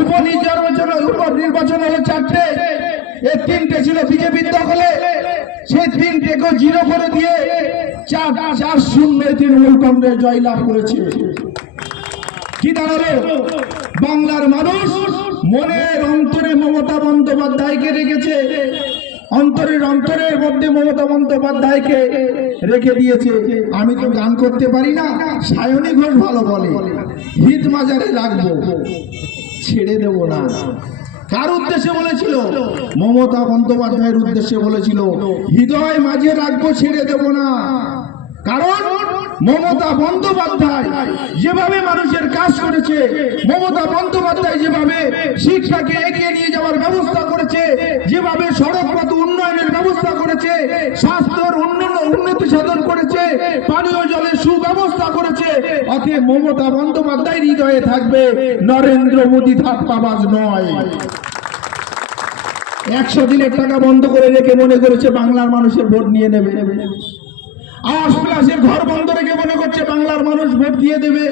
উপনির্বাচন উপনির্বাচন হলো চারটে। এর তিনটে ছিল বিজেপির দখলে। সেই তিনটেকে জিরো করে দিয়ে চার চার শূন্য তৃণমূল কংগ্রেস জয়লাভ করেছে। কি দাঁড়াল? বাংলার মানুষ মনের অন্তরে মমতা বন্দ্যোপাধ্যায়কে রেখেছে। অন্তরের অন্তরের মধ্যে মমতা বন্দ্যোপাধ্যায়কে রেখে দিয়েছে। আমি তো গান করতে পারি না, সায়নী ঘোষ ভালো বলে। হিত মাজারে রাখব ছেড়ে দেব না। কার উদ্দেশ্যে বলেছিল? মমতা বন্দ্যোপাধ্যায়ের উদ্দেশ্যে বলেছিল, হৃদয় মাঝে রাখব, ছেড়ে দেব না। মমতা বন্দ্যোপাধ্যায় যেভাবে মানুষের কাজ করেছে, মমতা বন্দ্যোপাধ্যায় যেভাবে শিক্ষাকে এগিয়ে নিয়ে যাওয়ার ব্যবস্থা করেছে, যেভাবে সড়ক পথ উন্নয়নের ব্যবস্থা করেছে, স্বাস্থ্যের উন্নয়ন উন্নতি সাধন করেছে, পানীয় জলের সুব্যবস্থা করেছে, অতএব মমতা বন্দ্যোপাধ্যায় হৃদয়ে থাকবে নরেন্দ্র মোদী থাপ্পাবাজ নয়। একশো দিনের টাকা বন্ধ করে রেখে মনে করেছে বাংলার মানুষের ভোট নিয়ে নেবে। আওয়াজ প্লাসের ঘর বন্ধ রেখে মনে করছে বাংলার মানুষ ভোট দিয়ে দেবে।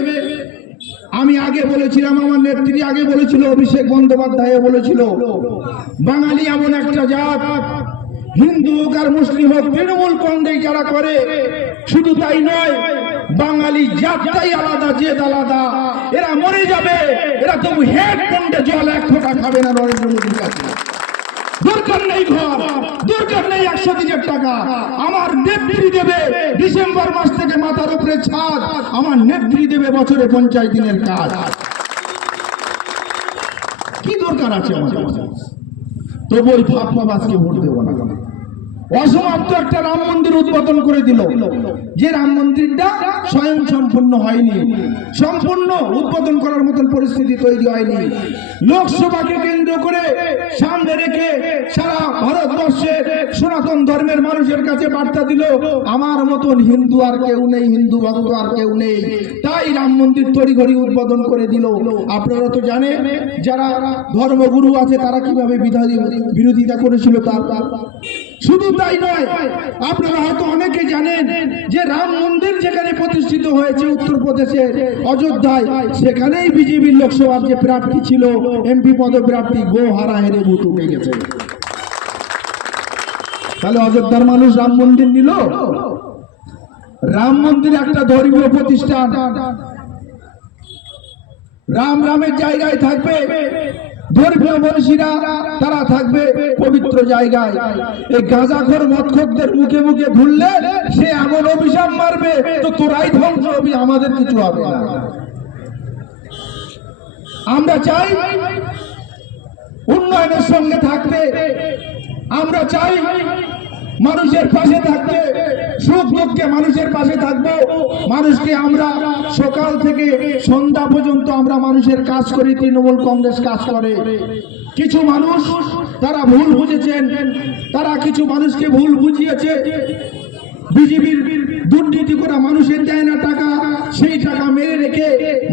আমি আগে বলেছিলাম, আমার নেত্রী আগে বলেছিল, অভিষেক বন্দ্যোপাধ্যায় বলেছিল, বাঙালি এমন একটা জাত, হিন্দু হোক আর মুসলিম হোক, তৃণমূল কংগ্রেস যারা করে, শুধু তাই নয়, বাঙালি জাতটাই আলাদা, জেদ আলাদা। এরা মরে যাবে, এরা তবু হেড পন্ডে জল এক ফোঁটা খাবে না নরেন্দ্র মোদীর কাছে। ডিসেম্বর মাস থেকে মাথার দেবে বছরে পঞ্চাশ দিনের কাজ। কি দরকার আছে আমার তবু ওই ফাঁকমাবাসকে ভোট দেবো না। অসমাপ্ত একটা রাম মন্দির উদ্বোধন করে দিল। যে রাম মন্দিরটা স্বয়ং সম্পূর্ণ হয়নি। সম্পূর্ণ উদ্বোধন করার মতন পরিস্থিতি তৈরি হয়নি। লোকসভাকে কেন্দ্র করে সামনে রেখে সারা ভারতবর্ষে সনাতন ধর্মের মানুষের কাছে বার্তা দিল, আমার মতন হিন্দু আর কেউ নেই, হিন্দু ভক্ত আর কেউ নেই। তাই রাম মন্দির তড়িঘড়ি উদ্বোধন করে দিল। আপনারা তো জানেন, যারা ধর্মগুরু আছে, তারা কীভাবে বিরোধিতা করেছিল তার শুধু তাই নয়, আপনারা হয়তো অনেকে জানেন যে রাম মন্দির যেখানে প্রতিষ্ঠিত হয়েছে উত্তরপ্রদেশে, অযোধ্যায়, সেখানেই বিজেপির লোকসভার যে প্রার্থী ছিল, এমপি পদপ্রার্থী গো হারা হেরে ভোট উঠে গেছে। তাহলে অযোধ্যার মানুষ রাম মন্দির নিল? রাম মন্দির একটা ধর্মীয় প্রতিষ্ঠান। রাম রামের জায়গায় থাকবে। ধর্মীয় মনীষীরা, তারা থাকবে পবিত্র জায়গায়। এই গাঁজাখর মৎক্ষকদের মুখে মুখে ঘুরলে সে এমন অভিশাপ মারবে, তো তোরাই ধ্বংস হবি, আমাদের কিছু হবে না। আমরা চাই উন্নয়নের সঙ্গে থাকবে আমরা চাই মানুষের পাশে থাকবে, সুখ দুঃখে মানুষের পাশে থাকব। মানুষকে আমরা সকাল থেকে সন্ধ্যা পর্যন্ত আমরা মানুষের কাজ করি তৃণমূল কংগ্রেস কাজ করে। কিছু মানুষ তারা ভুল বুঝেছেন, তারা কিছু মানুষকে ভুল বুঝিয়েছে। বিজেপির দুর্নীতি করা মানুষের দেয় না টাকা, সেই টাকা মেরে রেখে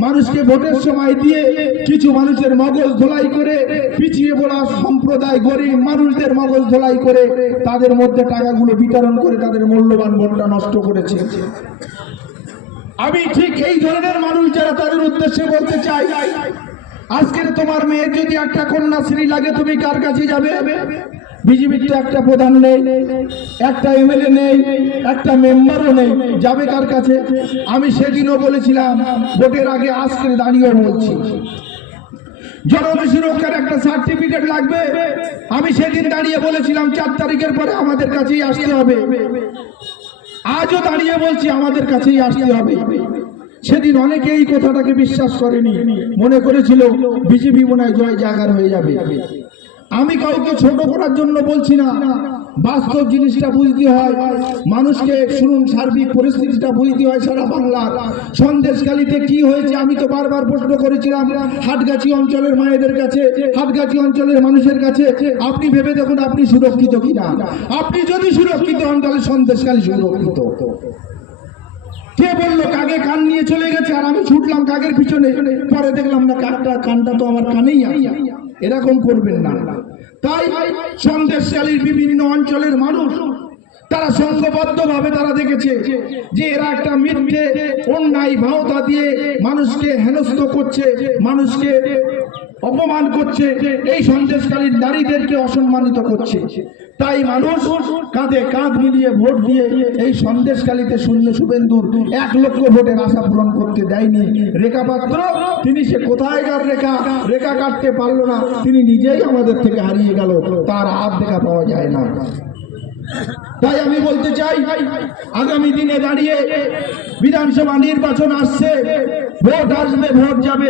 মানুষকে ভোটের সময় দিয়ে কিছু মানুষের মগজ ধোলাই করে, পিছিয়ে পড়া সম্প্রদায় গরিব মানুষদের মগজ ধোলাই করে তাদের মধ্যে টাকাগুলো বিতরণ করে তাদের মূল্যবান ভোটটা নষ্ট করেছে। আমি ঠিক এই ধরনের মানুষ যারা তাদের উদ্দেশ্যে বলতে চাই, আজকের তোমার মেয়ের যদি একটা কন্যাশ্রী লাগে, তুমি কার কাছে যাবে? বিজেপির তো একটা প্রধান নেই, একটা এমএলএ নেই, একটা মেম্বারও নেই। যাবে কার কাছে? আমি সেদিনও বলেছিলাম, ভোটের আগে আজকে দাঁড়িয়েও বলছি। জননী সুরক্ষার একটা সার্টিফিকেট লাগবে। আমি সেদিন দাঁড়িয়ে বলেছিলাম, চার তারিখের পরে আমাদের কাছেই আসতে হবে। আজও দাঁড়িয়ে বলছি, আমাদের কাছেই আসতে হবে। সেদিন অনেকে এই কথাটাকে বিশ্বাস করেনি। মনে করেছিল, বিজেপি মনে হয় জয় জাগার হয়ে যাবে। আমি কাউকে ছোট করার জন্য বলছি না। বাস্তব জিনিসটা বুঝতে হয়। মানুষকে শুনুন, সার্বিক পরিস্থিতিটা বুঝতে হয় সারা বাংলার। সন্দেশকালীতে কি হয়েছে আমি তো বারবার প্রশ্ন করেছিলাম হাটগাছি অঞ্চলের মায়েদের কাছে, হাটগাছি অঞ্চলের মানুষের কাছে। আপনি ভেবে দেখুন আপনি সুরক্ষিত কিনা। আপনি যদি সুরক্ষিত হন, তাহলে সন্দেশকালী সুরক্ষিত। কে বলল, কাকে কান নিয়ে চলে গেছে? আর আমি ছুটলাম কাকের পিছনে। পরে দেখলাম না কাকটা কানটা তো আমার কানেই এরকম করবেন না। তাই সন্দেশশালীর বিভিন্ন অঞ্চলের মানুষ, তারা সংঘবদ্ধভাবে তারা দেখেছে যে এরা একটা মিথ্যে, অন্যায় ভাওতা দিয়ে মানুষকে হেনস্থ করছে, মানুষকে অপমান করছে, এই সন্দেশকালীন নারীদেরকে অসম্মানিত করছে। তাই মানুষ কাঁধে কাঁধ মিলিয়ে ভোট দিয়ে এই সন্দেশকালীতে শূন্য শুভেন্দুর এক লক্ষ ভোটের আশা পূরণ করতে দেয়নি। রেখা পাত্র তিনি সে কোথায়কার রেখা? রেখা কাটতে পারল না, তিনি নিজেই আমাদের থেকে হারিয়ে গেল, তার আর দেখা পাওয়া যায় না। তাই আমি বলতে চাই, আগামী দিনে দাঁড়িয়ে বিধানসভা নির্বাচন আসছে ভোট আসবে, ভোট যাবে।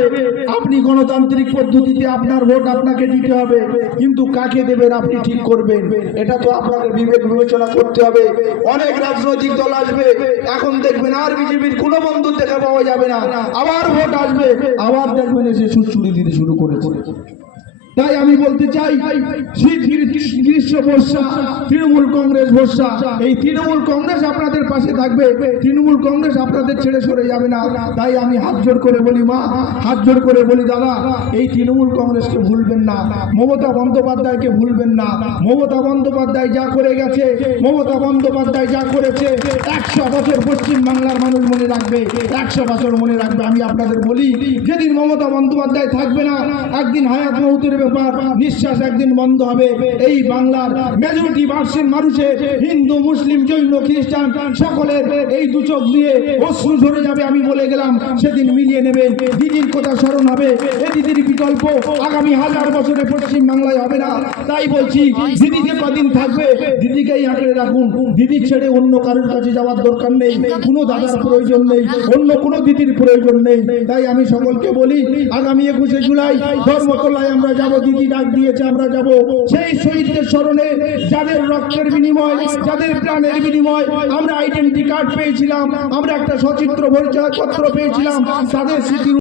আপনি গণতান্ত্রিক পদ্ধতিতে আপনার ভোট আপনাকে দিতে হবে, কিন্তু কাকে দেবেন আপনি ঠিক করবেন? এটা তো আপনাকে বিবেক বিবেচনা করতে হবে। অনেক রাজনৈতিক দল আসবে, এখন দেখবেন আর বিজেপির কোনো বন্ধু দেখা পাওয়া যাবে না। আবার ভোট আসবে, আবার দেখবেন এসে সুচুরি দিতে শুরু করেছে। তাই আমি বলতে চাই গ্রীষ্ম বর্ষা তৃণমূল কংগ্রেস বর্ষা এই তৃণমূল কংগ্রেস আপনাদের পাশে থাকবে, তৃণমূল কংগ্রেস আপনাদের ছেড়ে সরে যাবে না। তাই আমি হাত জোর করে বলি, মা, হাত জোর করে বলি, দাদা, এই তৃণমূল কংগ্রেসকে ভুলবেন না। মমতা বন্দ্যোপাধ্যায়কে ভুলবেন না। মমতা বন্দ্যোপাধ্যায় যা করে গেছে, মমতা বন্দ্যোপাধ্যায় যা করেছে, একশো বছর পশ্চিম বাংলার মানুষ মনে রাখবে, একশো বছর মনে রাখবে। আমি আপনাদের বলি, যেদিন মমতা বন্দ্যোপাধ্যায় থাকবে না, একদিন হায়াত মৌতের ব্যাপার নিঃশ্বাস একদিন বন্ধ হবে। এই বাংলার মেজরিটি পার্সেন্ট মানুষের হিন্দু, মুসলিম, জৈন, খ্রিস্টান সকলের এই দু চোখ দিয়ে অশ্রু ঝরে যাবে আমি বলে গেলাম। সেদিন মিলিয়ে নেবে, দিদির কথা স্মরণ হবে। এই দিদির বিকল্প আগামী হাজার বছরে পশ্চিম বাংলায় হবে না। তাই বলছি দিদি যে কদিন থাকবে, দিদিকেই আঁকড়ে রাখুন। দিদি ছেড়ে অন্য কারোর কাছে যাওয়ার দরকার নেই। কোনো দাদার প্রয়োজন নেই, অন্য কোনো দিদির প্রয়োজন নেই। তাই আমি সকলকে বলি, আগামী একুশে জুলাই ধর্মতলায় আমরা যাব। দিদি ডাক দিয়েছে, আমরা যাব। সেই শহীদদের স্মরণে যাদের রক্তের বিনিময়, যাদের প্রাণের বিনিময়, আমরা আইডেন্টি কার্ড পেয়েছিলাম, আমরা একটা সচিত্র পরিচয় পত্র পেয়েছিলাম, তাদের স্মৃতির